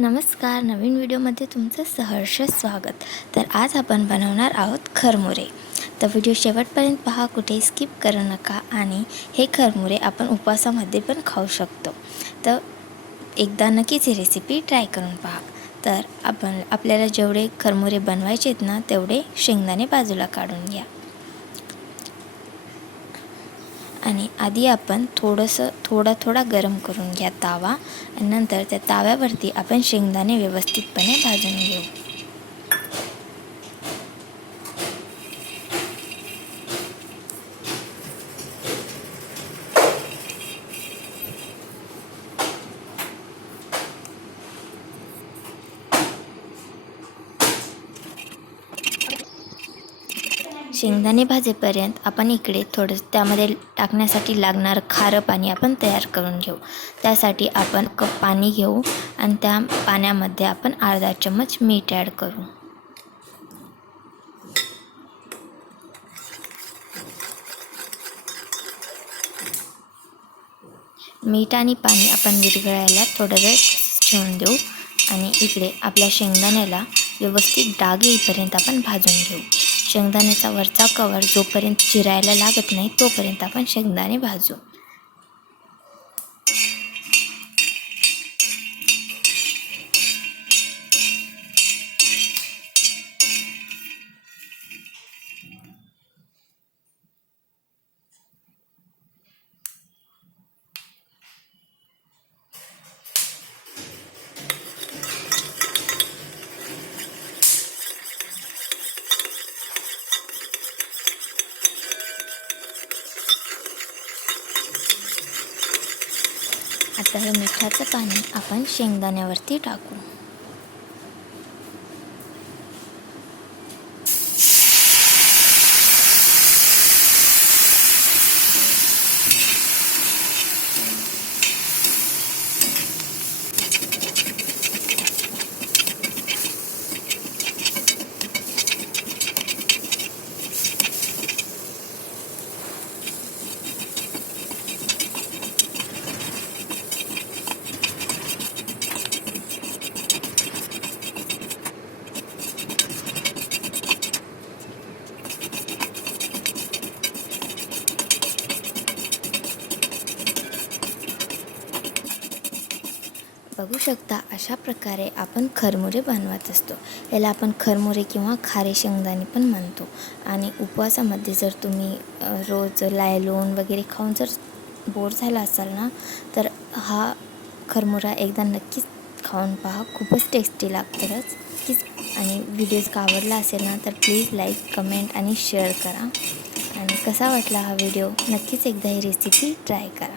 नमस्कार नवीन व्हिडिओमध्ये तुमचं सहर्ष स्वागत. तर आज आपण बनवणार आहोत खरमुरे. तर व्हिडिओ शेवटपर्यंत पहा कुठे स्किप करू नका आणि हे खरमुरे आपण उपवासामध्ये पण खाऊ शकतो. तर एकदा नक्कीच ही रेसिपी ट्राय करून पहा. तर आपण आपल्याला जेवढे खरमुरे बनवायचे आहेत ना तेवढे शेंगदाणे बाजूला काढून घ्या. आणि आधी आपण थोडंसं थोडा थोडा गरम करून घ्या तावा आणि नंतर त्या ताव्यावरती आपण शेंगदाणे व्यवस्थितपणे भाजून घेऊ. शेंगदाणे भाजेपर्यंत आपण इकडे थोडं त्यामध्ये टाकण्यासाठी लागणारं खारं पाणी आपण तयार करून घेऊ. त्यासाठी आपण कप पाणी घेऊ आणि त्या पाण्यामध्ये आपण अर्धा चम्मच मीठ ॲड करू. मीठ आणि पाणी आपण विरघळायला थोडं वेळ ठेवून देऊ आणि इकडे आपल्या शेंगदाण्याला व्यवस्थित डाग येईपर्यंत आपण भाजून घेऊ. शेंगदाण्याचा वरचा कवर जोपर्यंत चिरायला लागत नाही तोपर्यंत आपण शेंगदाणे भाजू. आता हे मिठाचं पाणी आपण शेंगदाण्यावरती टाकू. बघू शकता अशा प्रकारे आपण खरमुरे बनवत असतो. याला आपण खरमुरे किंवा खारे शेंगदाणे पण म्हणतो. आणि उपवासामध्ये जर तुम्ही रोज लायलोन वगैरे खाऊन जर बोर झाला असाल ना तर हा खरमुरा एकदा नक्कीच खाऊन पहा. खूपच टेस्टी लागतंच नक्कीच. आणि व्हिडिओज का आवडला असेल ना तर प्लीज लाईक कमेंट आणि शेअर करा. आणि कसा वाटला हा व्हिडिओ नक्कीच एकदा ही रेसिपी ट्राय करा.